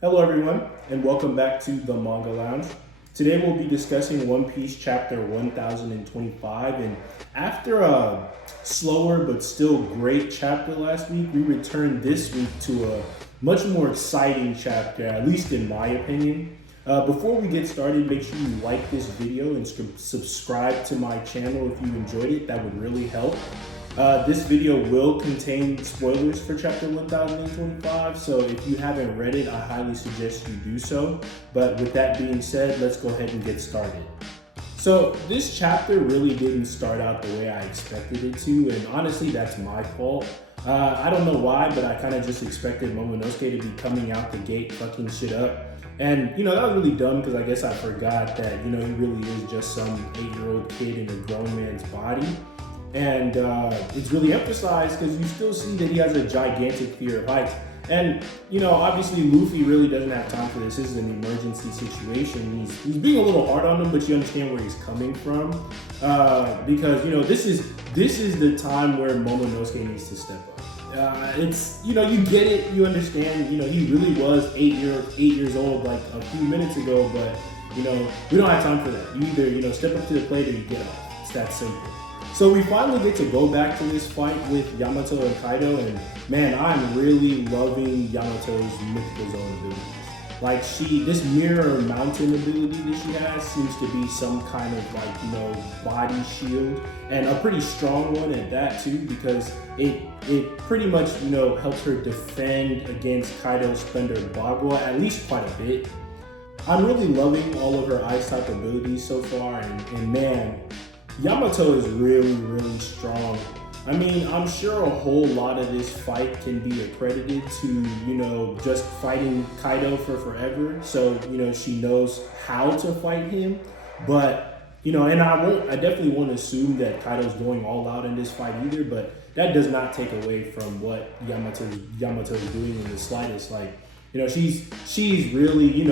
Hello everyone, and welcome back to the Manga Lounge. Today we'll be discussing One Piece chapter 1025, and after a slower but still great chapter last week, we returned this week to a much more exciting chapter, at least in my opinion. Before we get started, make sure you like this video and subscribe to my channel if you enjoyed it. That would really help. This video will contain spoilers for chapter 1025, so if you haven't read it, I highly suggest you do so. But with that being said, let's go ahead and get started. So this chapter really didn't start out the way I expected it to, and honestly, that's my fault. I don't know why, but I kind of just expected Momonosuke to be coming out the gate fucking shit up. And, that was really dumb because I guess I forgot that, he really is just some 8-year-old kid in a grown man's body. And it's really emphasized because you still see that he has a gigantic fear of heights. And, obviously Luffy really doesn't have time for this. This is an emergency situation. He's being a little hard on him, but you understand where he's coming from. Because, this is the time where Momonosuke needs to step up. It's, you get it, you understand, he really was 8 years old like a few minutes ago, but, we don't have time for that. You either, step up to the plate or you get off. It's that simple. So we finally get to go back to this fight with Yamato and Kaido, and man, I'm really loving Yamato's mythical zone abilities. Like this mirror mountain ability that she has seems to be some kind of body shield, and a pretty strong one at that too, because it pretty much, helps her defend against Kaido's Thunder Bagua at least quite a bit. I'm really loving all of her ice type abilities so far, and man, Yamato is really, really strong. I mean, I'm sure a whole lot of this fight can be accredited to, just fighting Kaido for forever. So, she knows how to fight him. But, and I definitely won't assume that Kaido's going all out in this fight either, but that does not take away from what Yamato's doing in the slightest. She's really,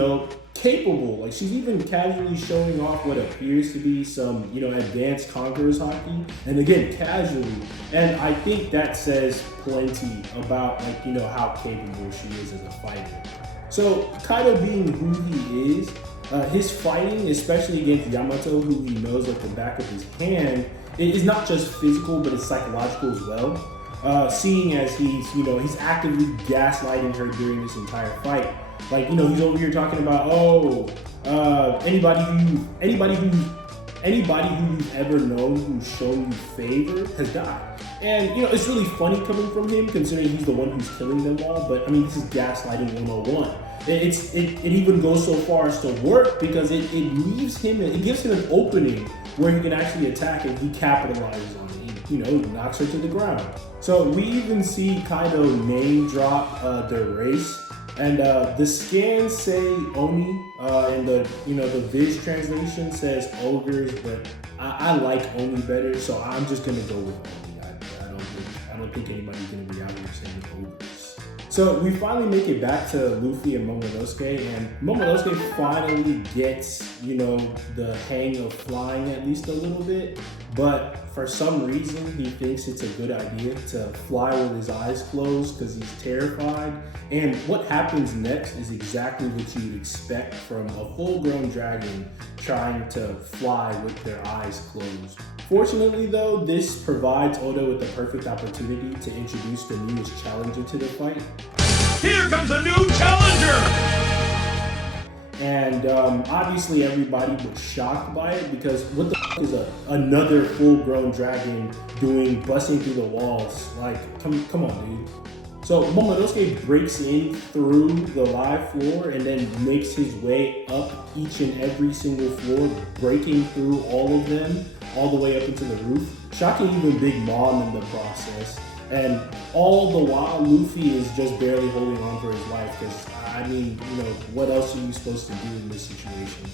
capable. She's even casually showing off what appears to be some, advanced Conqueror's Haki, and again, casually. And I think that says plenty about, how capable she is as a fighter. So Kaido being who he is, his fighting, especially against Yamato, who he knows like the back of his hand, is not just physical, but it's psychological as well. Seeing as he's actively gaslighting her during this entire fight. He's over here talking about, anybody who you've ever known who's shown you favor has died. And, it's really funny coming from him considering he's the one who's killing them all, but I mean, this is gaslighting 101. It even goes so far as to work because it gives him an opening where he can actually attack and he capitalizes on it. He knocks her to the ground. So we even see Kaido name drop the race. And the scans say Oni, and the Viz translation says ogres, but I like Oni better, so I'm just gonna go with Oni. I don't think anybody's gonna be out here saying ogres. So we finally make it back to Luffy and Momonosuke, and Momonosuke finally gets, the hang of flying at least a little bit, but for some reason he thinks it's a good idea to fly with his eyes closed because he's terrified. And what happens next is exactly what you would expect from a full-grown dragon trying to fly with their eyes closed. Fortunately though, this provides Oda with the perfect opportunity to introduce the newest challenger to the fight. Here comes a new challenger! And obviously everybody was shocked by it because what the f is another full-grown dragon busting through the walls? Come on, dude. So Momonosuke breaks in through the live floor and then makes his way up each and every single floor, breaking through all of them, all the way up into the roof, shocking even Big Mom in the process. And all the while, Luffy is just barely holding on for his life because, what else are you supposed to do in this situation?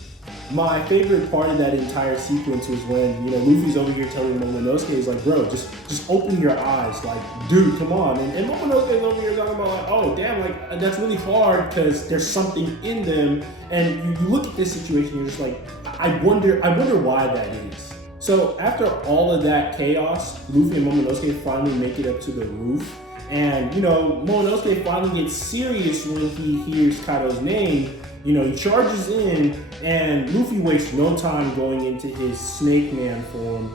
My favorite part of that entire sequence was when, Luffy's over here telling Momonosuke, he's like, bro, just open your eyes, dude, come on. And Momonosuke's over here talking about, oh, damn, that's really hard because there's something in them. And you look at this situation, you're just like, I wonder why that is. So after all of that chaos, Luffy and Momonosuke finally make it up to the roof. And, you know, Momonosuke finally gets serious when he hears Kaido's name. You know, he charges in, and Luffy wastes no time going into his Snake Man form.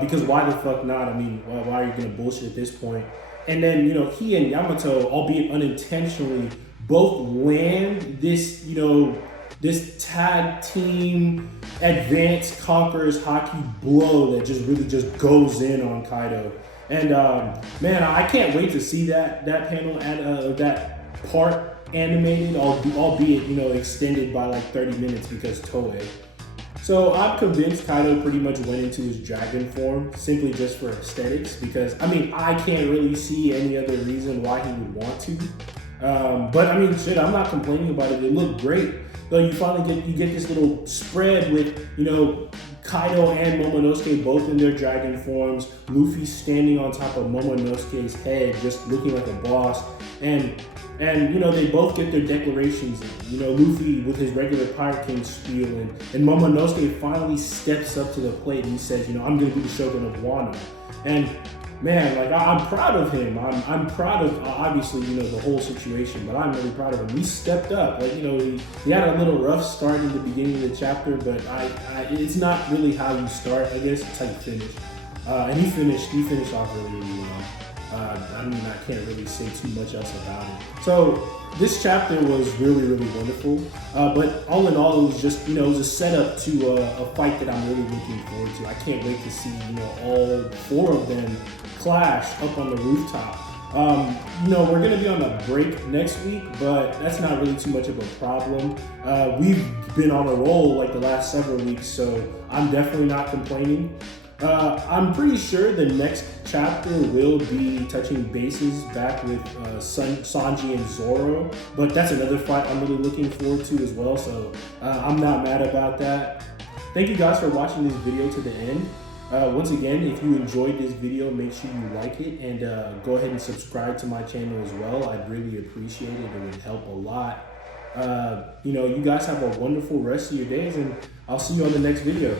Because why the fuck not? I mean, why are you gonna bullshit at this point? And then, you know, he and Yamato, albeit unintentionally, both land this, you know, this tag team advanced conquerors hockey blow that just really just goes in on Kaido. And man, I can't wait to see that panel and that part animated, albeit, you know, extended by like 30 minutes because Toei. So I'm convinced Kaido pretty much went into his dragon form simply just for aesthetics, because I mean, I can't really see any other reason why he would want to. But I mean, shit, I'm not complaining about it. It looked great. So you finally get this little spread with, you know, Kaido and Momonosuke both in their dragon forms, Luffy standing on top of Momonosuke's head, just looking like a boss, and you know, they both get their declarations in. You know, Luffy with his regular Pirate King spiel, and Momonosuke finally steps up to the plate and he says, you know, I'm gonna be the Shogun of Wano. And man, like, I'm proud of him. I'm proud of, obviously, you know, the whole situation, but I'm really proud of him. He stepped up. Like, you know, he had a little rough start in the beginning of the chapter, but it's not really how you start, I guess, it's how you finish. And he finished off really, really well. I mean, I can't really say too much else about it. So this chapter was really, really wonderful. But all in all, it was just, you know, it was a setup to a fight that I'm really looking forward to. I can't wait to see, you know, all four of them clash up on the rooftop. You know, we're gonna be on a break next week, but that's not really too much of a problem. We've been on a roll like the last several weeks, so I'm definitely not complaining. I'm pretty sure the next chapter will be touching bases back with Sanji and Zoro, but that's another fight I'm really looking forward to as well, so I'm not mad about that. Thank you guys for watching this video to the end. Once again, if you enjoyed this video, make sure you like it and go ahead and subscribe to my channel as well. I'd really appreciate it. It would help a lot. You know, you guys have a wonderful rest of your days, and I'll see you on the next video.